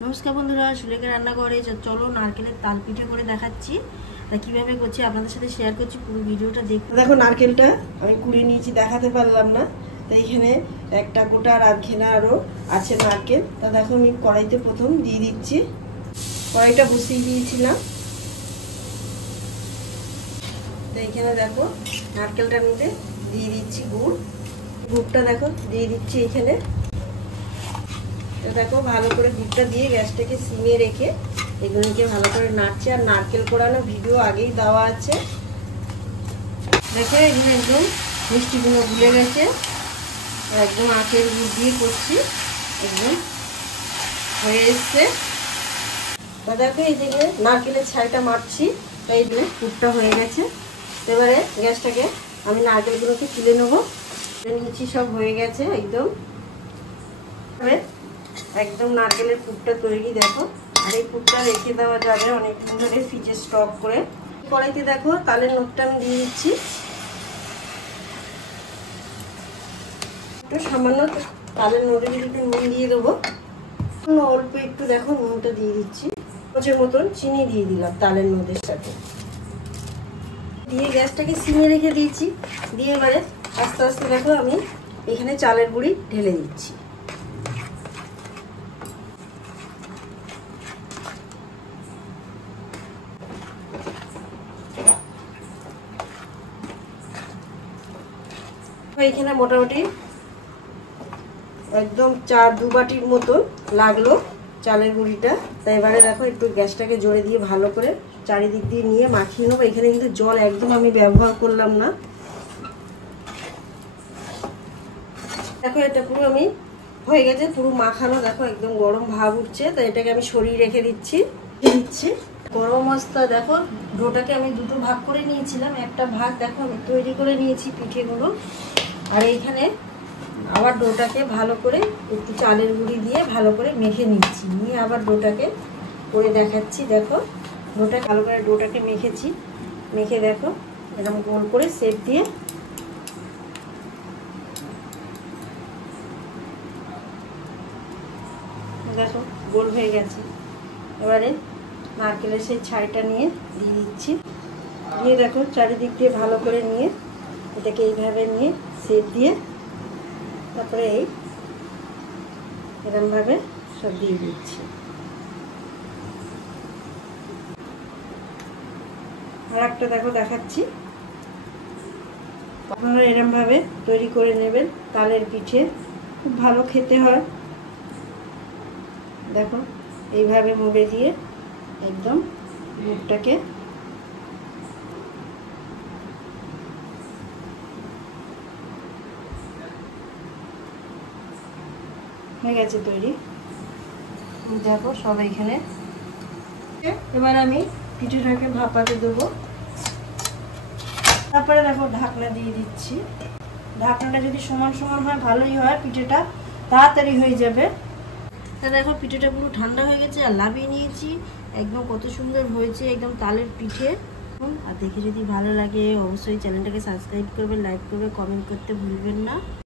নমস্কার বন্ধুরা, সুলেখা রান্না করে চলো নারকেলের তাল পিঠে করে দেখাচ্ছি। তা কিভাবে করছি আপনাদের সাথে শেয়ার করছি, পুরো ভিডিওটা দেখুন। দেখো নারকেলটা আমি কুড়িয়ে নিয়েছি, দেখাতে পারলাম না। তো এইখানে একটা গোটা রাখেনা আরও আছে নারকেল। তা দেখো আমি কড়াইতে প্রথম দিয়ে দিচ্ছি। কড়াইটা বসিয়ে দিয়েছিলাম। তো এইখানে দেখো নারকেলটার মধ্যে দিয়ে দিচ্ছি গুড়টা দেখো দিয়ে দিচ্ছি এইখানে। তো দেখো ভালো করে গুড়টা দিয়ে গ্যাসটাকে সিমে রেখে এগুলোকে ভালো করে নাড়ছে। আর নারকেল কোড়ানো ভিডিও আগেই দেওয়া আছে। দেখো এগুলো একদম মিষ্টিগুলো গুলে গেছে, একদম আখের গুড় দিয়ে করছি, একদম হয়ে এসছে। তো দেখো এই দিকে নারকেলের ছাইটা মারছি, তাই দিয়ে গুড়টা হয়ে গেছে। এবারে গ্যাসটাকে আমি নারকেলগুলোকে তুলে নেবো। নিচি সব হয়ে গেছে একদম। একদম নারকেলের পুরটা তৈরি দেখো। আর এই পুরটা রেখে দেওয়া যাবে অনেকদিন ধরে ফ্রিজে স্টক করে। কড়াইতে দেখো তালের নোটটা আমি দিয়ে দিচ্ছি। একটু সামান্য তালের নোটের একটু নুন দিয়ে দেবো, অল্প একটু দেখো নুনটা দিয়ে দিচ্ছি। চামচের মতন চিনি দিয়ে দিলাম তালের নোটের সাথে দিয়ে গ্যাসটাকে সিমে রেখে দিয়েছি। দিয়ে এবারে আস্তে আস্তে দেখো আমি এখানে চালের গুঁড়ি ঢেলে দিচ্ছি। এখানে মোটামুটি একদম 4-2 বাটির মতন লাগলো চালের গুঁড়িটা। তাই এবারে দেখো একটু গ্যাসটাকে জোরে দিয়ে ভালো করে চারিদিক দিয়ে নিয়ে মাখিয়ে নেবো। এখানে কিন্তু জল একদম আমি ব্যবহার করলাম না। দেখো এটা পুরো আমি হয়ে গেছে, পুরো মাখানো। দেখো একদম গরম ভাব উঠছে, তাই এটাকে আমি সরিয়ে রেখে দিচ্ছি। গরম মশলা দেখো ডোটাকে আমি দুটো ভাগ করে নিয়েছিলাম। একটা ভাগ দেখো আমি তৈরি করে নিয়েছি পিঠেগুলো। আর এইখানে আবার ডোটাকে ভালো করে একটু চালের গুঁড়ি দিয়ে ভালো করে মেখে নিচ্ছি। নিয়ে আবার ডোটাকে করে দেখাচ্ছি। দেখো ডোটা ভালো করে ডোটাকে মেখেছি। মেখে দেখো এরকম গোল করে শেপ দিয়ে দেখো গোল হয়ে গেছে। এবারে নারকেলের সেই ছাইটা নিয়ে দিয়ে দিচ্ছি। দিয়ে দেখো চারিদিক দিয়ে ভালো করে নিয়ে এটাকে এইভাবে নিয়ে শেপ দিয়ে তারপরে এই এরকমভাবে সব দিয়ে দিচ্ছি। আর একটা দেখো দেখাচ্ছি। আপনারা এরকমভাবে তৈরি করে নেবেন তালের পিঠে, খুব ভালো খেতে হয়। দেখো এইভাবে মুড়ে দিয়ে একদম গুড়টাকে হয়ে গেছে তৈরি। দেখো সব এখানে। এবার আমি পিঠেটাকে ভাপাতে দেবো। তারপরে দেখো ঢাকনা দিয়ে দিচ্ছি। ঢাকনাটা যদি সমান সমান হয় ভালোই হয়, পিঠেটা তাড়াতাড়ি হয়ে যাবে। তা দেখো পিঠেটা পুরো ঠান্ডা হয়ে গেছে আর নামিয়ে নিয়েছি। একদম কত সুন্দর হয়েছে একদম তালের পিঠে। আর দেখে যদি ভালো লাগে অবশ্যই চ্যানেলটাকে সাবস্ক্রাইব করবে, লাইক করবে, কমেন্ট করতে ভুলবেন না।